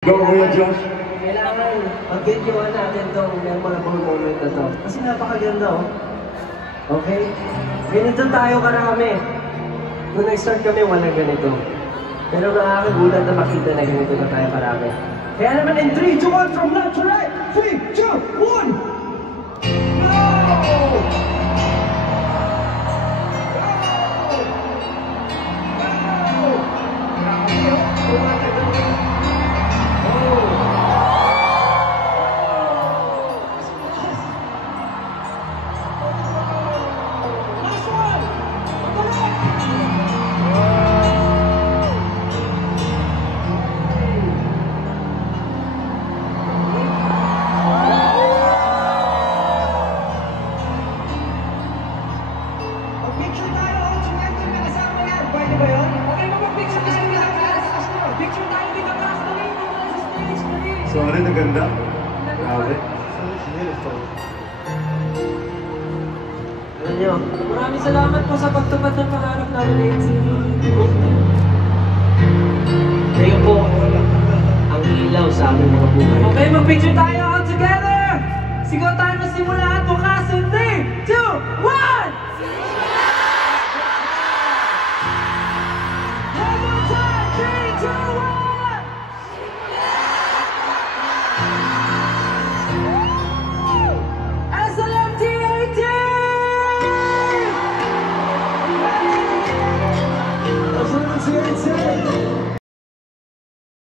Go, Kuya Josh. Kailangan mag-videoan natin itong memorable moment na to. Kasi napakaganda, oh. Okay? Ganito tayo karami. Nung nag-start kami, walang ganito. Pero nakakagulat na makita na ganito na tayo karami. Kaya naman in 3, 2, 1, from left to right! 3, 2, 1! Go! Picture tayo, ultimate na kasama yan. Pwede ba yun? Okay, mag-picture tayo lahat. Picture tayo dito para sa stage. Sorry, naganda. Grabe. Alam niyo, maraming salamat po sa pagtupad ng pangarap namin, Nancy.